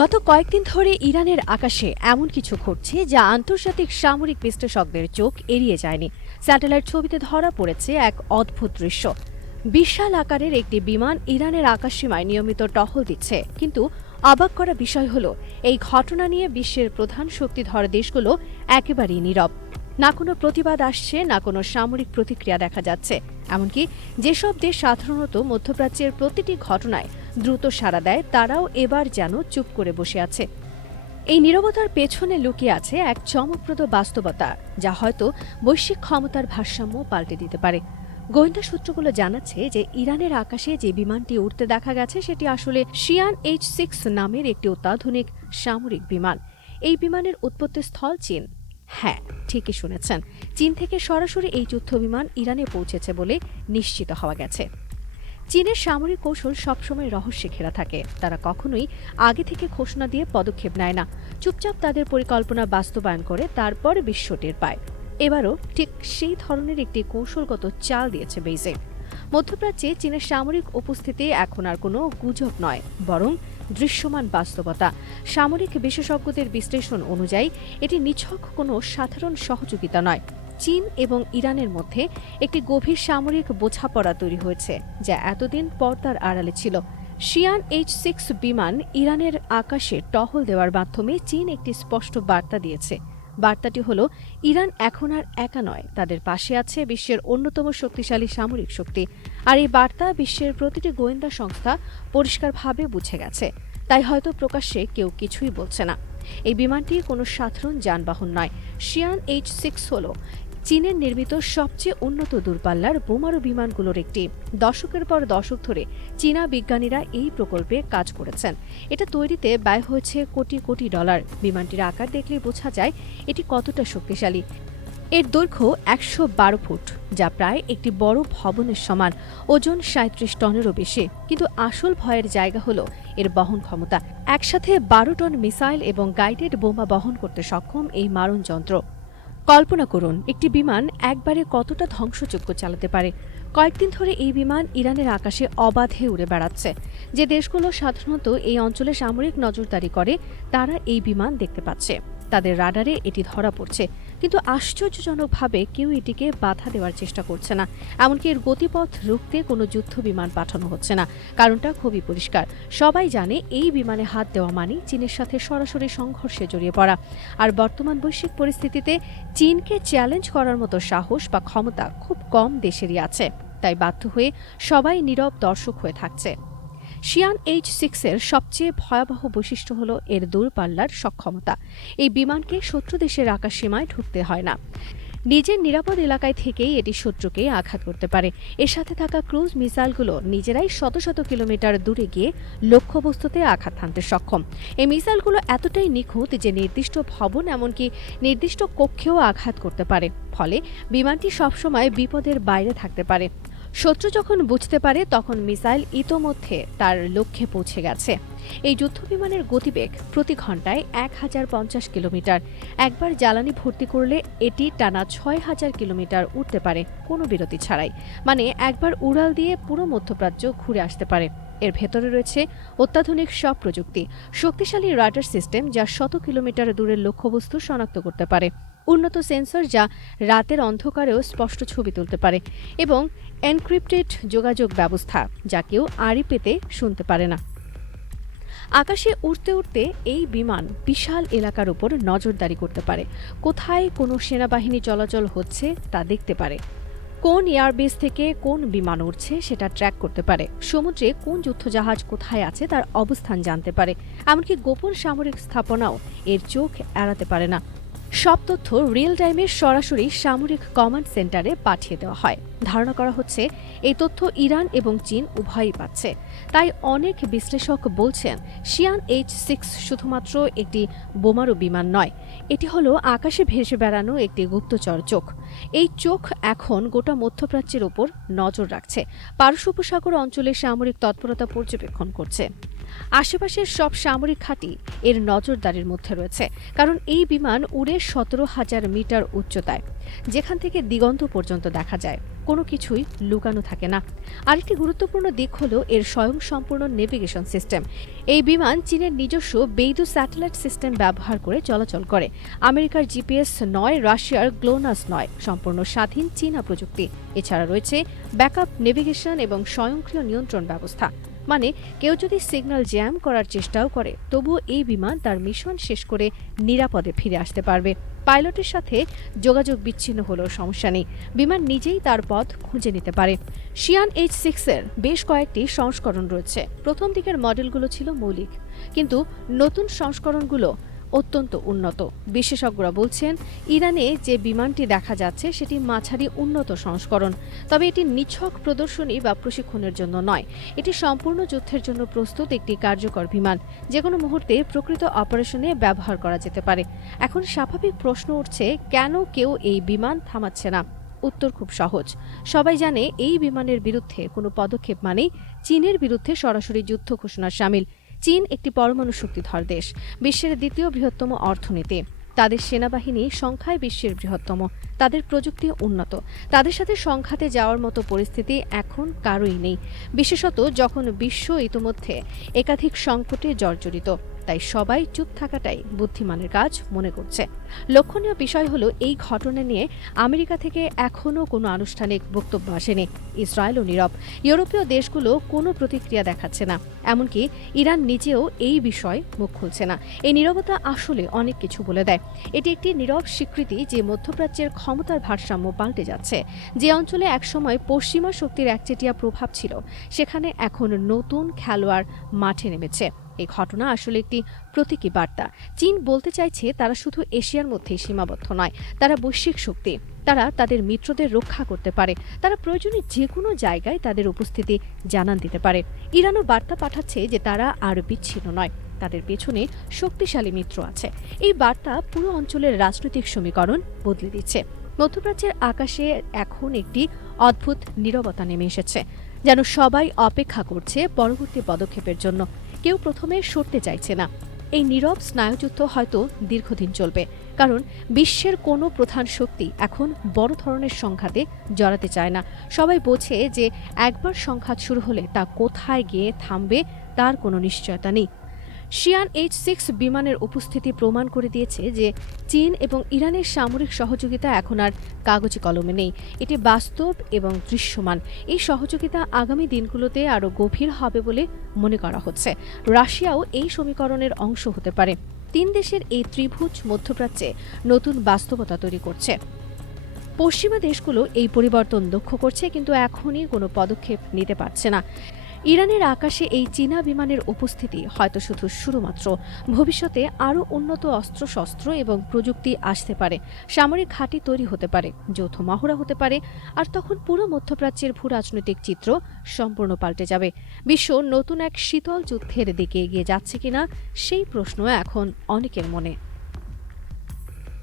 গত কয়েকদিন ধরে ইরানের আকাশে এমন কিছু ঘটছে যা আন্তর্জাতিক সামরিক বিশ্লেষকদের চোখ এড়িয়ে যায়নি। স্যাটেলাইট ছবিতে ধরা পড়েছে এক অদ্ভুত দৃশ্য। বিশাল আকারের একটি বিমান ইরানের আকাশসীমায় নিয়মিত টহল দিচ্ছে, কিন্তু অবাক করা বিষয় হল এই ঘটনা নিয়ে বিশ্বের প্রধান শক্তিধর দেশগুলো একেবারেই নীরব। না কোনো প্রতিবাদ আসছে, না কোনো সামরিক প্রতিক্রিয়া দেখা যাচ্ছে। এমনকি যেসব দেশ সাধারণত মধ্যপ্রাচ্যের প্রতিটি ঘটনায় দ্রুত সাড়া দেয়, তারাও এবার যেন চুপ করে বসে আছে। এই নীরবতার পেছনে লুকিয়ে আছে এক চমকপ্রদ বাস্তবতা, যা হয়তো বৈশ্বিক ক্ষমতার ভারসাম্য পাল্টে দিতে পারে। গোয়েন্দা সূত্রগুলো জানাচ্ছে যে ইরানের আকাশে যে বিমানটি উড়তে দেখা গেছে সেটি আসলে শিয়ান H-6 নামের একটি অত্যাধুনিক সামরিক বিমান। এই বিমানের উৎপত্তিস্থল চীন। হ্যাঁ, ঠিকই শুনেছেন, চীন থেকে সরাসরি এই যুদ্ধবিমান ইরানে পৌঁছেছে বলে নিশ্চিত হওয়া গেছে। চীনের সামরিক কৌশল সবসময় রহস্যে ঘেরা থাকে। তারা কখনোই আগে থেকে ঘোষণা দিয়ে পদক্ষেপ নেয় না, চুপচাপ তাদের পরিকল্পনা বাস্তবায়ন করে তারপর বিশ্ব টের পায়। এবারও ঠিক সেই ধরনের একটি কৌশলগত চাল দিয়েছে বেইজিং। মধ্যপ্রাচ্যে চীনের সামরিক উপস্থিতি এখন আর কোনো গুজব নয়, বরং দৃশ্যমান বাস্তবতা। সামরিক বিশেষজ্ঞদের বিশ্লেষণ অনুযায়ী এটি নিছক কোনো সাধারণ সহযোগিতা নয়। চীন এবং ইরানের মধ্যে একটি গভীর সামরিক বোঝাপড়া তৈরি হয়েছে, যা এতদিন পর্দার আড়ালে ছিল। শিয়ান H-6 বিমান ইরানের আকাশে টহল দেওয়ার মাধ্যমে চীন একটি স্পষ্ট বার্তা দিয়েছে। বার্তাটি হল, ইরান এখন আর একা নয়, তাদের পাশে আছে বিশ্বের অন্যতম শক্তিশালী সামরিক শক্তি। আর এই বার্তা বিশ্বের প্রতিটি গোয়েন্দা সংস্থা পরিষ্কারভাবে বুঝে গেছে। তাই হয়তো প্রকাশ্যে কেউ কিছুই বলছে না। এই বিমানটি কোনো সাধারণ যানবাহন নয়। শিয়ান H-6 হল চীনের নির্মিত সবচেয়ে উন্নত দূরপাল্লার বোমারু বিমানগুলোর একটি। দশকের পর দশক ধরে চীনা বিজ্ঞানীরা এই প্রকল্পে কাজ করেছেন। এটা তৈরিতে ব্যয় হয়েছে কোটি কোটি ডলার। বিমানটির আকার দেখলে বোঝা যায় এটি কতটা শক্তিশালী। এর দৈর্ঘ্য ১১২ ফুট, যা প্রায় একটি বড় ভবনের সমান। ওজন ৩৭ টনেরও বেশি। কিন্তু আসল ভয়ের জায়গা হল এর বহন ক্ষমতা। একসাথে ১২ টন মিসাইল এবং গাইডেড বোমা বহন করতে সক্ষম এই মারণ যন্ত্র। কল্পনা করুন, একটি বিমান একবারে কতটা ধ্বংসযজ্ঞ চালাতে পারে। কয়েকদিন ধরে এই বিমান ইরানের আকাশে অবাধে উড়ে বেড়াচ্ছে। যে দেশগুলো সাধারণত এই অঞ্চলে সামরিক নজরদারি করে, তারা এই বিমান দেখতে পাচ্ছে। তাদের রাডারে এটি ধরা পড়ছে, কিন্তু আশ্চর্যজনকভাবে কেউ এটিকে বাধা দেওয়ার চেষ্টা করছে না। এমনকি এর গতিপথ রুখতে কোনো যুদ্ধ বিমান পাঠানো হচ্ছে না। কারণটা খুবই পরিষ্কার। সবাই জানে এই বিমানে হাত দেওয়া মানে চীনের সাথে সরাসরি সংঘর্ষে জড়িয়ে পড়া। আর বর্তমান বৈশ্বিক পরিস্থিতিতে চীনকে চ্যালেঞ্জ করার মতো সাহস বা ক্ষমতা খুব কম দেশেরই আছে। তাই বাধ্য হয়ে সবাই নীরব দর্শক হয়ে থাকছে। শিয়ান H-6 এর সবচেয়ে ভয়াবহ বৈশিষ্ট্য হল এর দূরপাল্লার সক্ষমতা। এই বিমানকে শত্রু দেশের আকাশসীমায় ঢুকতে হয় না। নিজের নিরাপদ এলাকায় থেকেই এটি শত্রুকে আঘাত করতে পারে। এর সাথে থাকা ক্রুজ মিসাইলগুলো নিজেরাই শত শত কিলোমিটার দূরে গিয়ে লক্ষ্যবস্তুতে আঘাত হানতে সক্ষম। এই মিসাইলগুলো এতটাই নিখুঁত যে নির্দিষ্ট ভবন, এমনকি নির্দিষ্ট কক্ষেও আঘাত করতে পারে। ফলে বিমানটি সবসময় বিপদের বাইরে থাকতে পারে। শত্রু যখন বুঝতে পারে, তখন মিসাইল ইতোমধ্যে তার লক্ষ্যে পৌঁছে গেছে। এই যুদ্ধবিমানের গতিবেগ প্রতি ঘন্টায় ১০৫০ কিলোমিটার। একবার জ্বালানি ভর্তি করলে এটি টানা ৬০০০ কিলোমিটার উঠতে পারে কোনো বিরতি ছাড়াই। মানে একবার উড়াল দিয়ে পুরো মধ্যপ্রাচ্য ঘুরে আসতে পারে। এর ভেতরে রয়েছে অত্যাধুনিক সব প্রযুক্তি, শক্তিশালী রাডার সিস্টেম যা শত কিলোমিটার দূরের লক্ষ্যবস্তু শনাক্ত করতে পারে, উন্নত সেন্সর যা রাতের অন্ধকারেও স্পষ্ট ছবি তুলতে পারে, এবং এনক্রিপ্টেড যোগাযোগ ব্যবস্থা যা কেউ আড়ি পেতে শুনতে পারে না। আকাশে উড়তে উড়তে এই বিমান বিশাল এলাকার উপর নজরদারি করতে পারে। কোথায় কোনো সেনাবাহিনী চলাচল হচ্ছে তা দেখতে পারে। কোন এয়ারবেস থেকে কোন বিমান উড়ছে সেটা ট্র্যাক করতে পারে। সমুদ্রে কোন যুদ্ধজাহাজ কোথায় আছে তার অবস্থান জানতে পারে। এমনকি গোপন সামরিক স্থাপনাও এর চোখ এড়াতে পারে না। সব তথ্য রিয়েল টাইমে সরাসরি সামরিক কমান্ড সেন্টারে পাঠিয়ে দেওয়া হয়। ধারণা করা হচ্ছে এই তথ্য ইরান এবং চীন উভয়ই পাচ্ছে। তাই অনেক বিশ্লেষক বলছেন, শিয়ান H-6 শুধুমাত্র একটি বোমারু বিমান নয়, এটি হলো আকাশে ভেসে বেড়ানো একটি গুপ্তচর চোখ। এই চোখ এখন গোটা মধ্যপ্রাচ্যের ওপর নজর রাখছে, পারস্য উপসাগর অঞ্চলে সামরিক তৎপরতা পর্যবেক্ষণ করছে। আশেপাশের সব সামরিক ঘাঁটি এর নজরদারির মধ্যে রয়েছে, কারণ এই বিমান উড়ে 17,000 মিটার উচ্চতায়, যেখান থেকে দিগন্ত পর্যন্ত দেখা যায়। কোনো কিছুই লুকানো থাকে না। আরেকটি গুরুত্বপূর্ণ দিক হলো এর স্বয়ংসম্পূর্ণ নেভিগেশন সিস্টেম। এই বিমান চীনের নিজস্ব বেইদু স্যাটেলাইট সিস্টেম ব্যবহার করে চলাচল করে। আমেরিকার জিপিএস নয়, রাশিয়ার গ্লোনাস নয়, সম্পূর্ণ স্বাধীন চীনা প্রযুক্তি। এছাড়া রয়েছে ব্যাকআপ নেভিগেশন এবং স্বয়ংক্রিয় নিয়ন্ত্রণ ব্যবস্থা। মানে কেউ যদি সিগন্যাল জ্যাম করার চেষ্টাও করে, তবুও এই বিমান তার মিশন শেষ করে নিরাপদে ফিরে আসতে পারবে। পাইলটের সাথে যোগাযোগ বিচ্ছিন্ন হলেও সমস্যা নেই, বিমান নিজেই তার পথ খুঁজে নিতে পারে। শিয়ান H6-এর বেশ কয়েকটি সংস্করণ রয়েছে। প্রথম দিকের মডেলগুলো ছিল মৌলিক, কিন্তু নতুন সংস্করণগুলো অত্যন্ত উন্নত। বিশেষজ্ঞরা বলছেন, ইরানে যে বিমানটি দেখা যাচ্ছে সেটি মাঝারি উন্নত সংস্করণ। তবে এটি নিছক প্রদর্শনী বা প্রশিক্ষণের জন্য নয়, এটি সম্পূর্ণ যুদ্ধের জন্য প্রস্তুত একটি কার্যকর বিমান, যে কোনো মুহূর্তে প্রকৃত অপারেশনে ব্যবহার করা যেতে পারে। এখন স্বাভাবিক প্রশ্ন উঠছে, কেন কেউ এই বিমান থামাচ্ছে না? উত্তর খুব সহজ। সবাই জানে এই বিমানের বিরুদ্ধে কোনো পদক্ষেপ মানেই চীনের বিরুদ্ধে সরাসরি যুদ্ধ ঘোষণা শামিল। চীন একটি পরমাণু শক্তিধর দেশ, বিশ্বের দ্বিতীয় বৃহত্তম অর্থনীতি। তাদের সেনাবাহিনী সংখ্যায় বিশ্বের বৃহত্তম, তাদের প্রযুক্তি উন্নত। তাদের সাথে সংঘাতে যাওয়ার মতো পরিস্থিতি এখন কারোই নেই, বিশেষত যখন বিশ্ব ইতোমধ্যে একাধিক সংকটে জর্জরিত। তাই সবাই চুপ থাকাটাই বুদ্ধিমানের কাজ মনে করছে। লক্ষণীয় বিষয় হলো, এই ঘটনা নিয়ে আমেরিকা থেকে এখনও কোনো আনুষ্ঠানিক বক্তব্য আসেনি। ইসরায়েলও নীরব, ইউরোপীয় দেশগুলো কোনো প্রতিক্রিয়া দেখাচ্ছে না, এমনকি ইরান নিজেও এই বিষয়ে মুখ খুলছে না। এই নীরবতা আসলে অনেক কিছু বলে দেয়। এটি একটি নীরব স্বীকৃতি যে মধ্যপ্রাচ্যের ক্ষমতার ভারসাম্য পাল্টে যাচ্ছে। যে অঞ্চলে একসময় পশ্চিমা শক্তির একচেটিয়া প্রভাব ছিল, সেখানে এখন নতুন খেলোয়াড় মাঠে নেমেছে। এই ঘটনা আসলে একটি প্রতীকী বার্তা। চীন বলতে চাইছে, তারা শুধু এশিয়ার মধ্যেই সীমাবদ্ধ নয়, তারা বৈশ্বিক শক্তি। তারা তাদের মিত্রদের রক্ষা করতে পারে, তারা প্রয়োজনে যে কোনো জায়গায় তাদের উপস্থিতি জানান দিতে পারে। ইরানও বার্তা পাঠাচ্ছে যে তারা আর বিচ্ছিন্ন নয়, তাদের পেছনে শক্তিশালী মিত্র আছে। এই বার্তা পুরো অঞ্চলের রাজনৈতিক সমীকরণ বদলে দিচ্ছে। মধ্যপ্রাচ্যের আকাশে এখন একটি অদ্ভুত নীরবতা নেমে এসেছে, যেন সবাই অপেক্ষা করছে পরবর্তী পদক্ষেপের জন্য। কেউ প্রথমে সরতে চাইছে না। এই নীরব স্নায়ুযুদ্ধ হয়তো দীর্ঘদিন চলবে, কারণ বিশ্বের কোনো প্রধান শক্তি এখন বড় ধরনের সংঘাতে জড়াতে চায় না। সবাই বোঝে যে একবার সংঘাত শুরু হলে তা কোথায় গিয়ে থামবে তার কোনো নিশ্চয়তা নেই। শিয়ান H6 বিমানের উপস্থিতি প্রমাণ করে দিয়েছে যে চীন এবং ইরানের সামরিক সহযোগিতা এখন আর কাগজে কলমে নেই, এটি বাস্তব এবং দৃশ্যমান। এই সহযোগিতা আগামী দিনগুলোতে আরও গভীর হবে বলে মনে করা হচ্ছে। রাশিয়াও এই সমীকরণের অংশ হতে পারে। তিন দেশের এই ত্রিভুজ মধ্যপ্রাচ্যে নতুন বাস্তবতা তৈরি করছে। পশ্চিমা দেশগুলো এই পরিবর্তন লক্ষ্য করছে, কিন্তু এখনই কোনো পদক্ষেপ নিতে পারছে না। ইরানের আকাশে এই চীনা বিমানের উপস্থিতি হয়তো শুধু শুরুমাত্র। ভবিষ্যতে আরও উন্নত অস্ত্রশস্ত্র এবং প্রযুক্তি আসতে পারে, সামরিক ঘাঁটি তৈরি হতে পারে, যৌথ মহড়া হতে পারে, আর তখন পুরো মধ্যপ্রাচ্যের ভূরাজনৈতিক চিত্র সম্পূর্ণ পাল্টে যাবে। বিশ্ব নতুন এক শীতল যুদ্ধের দিকে এগিয়ে যাচ্ছে কিনা, সেই প্রশ্ন এখন অনেকের মনে।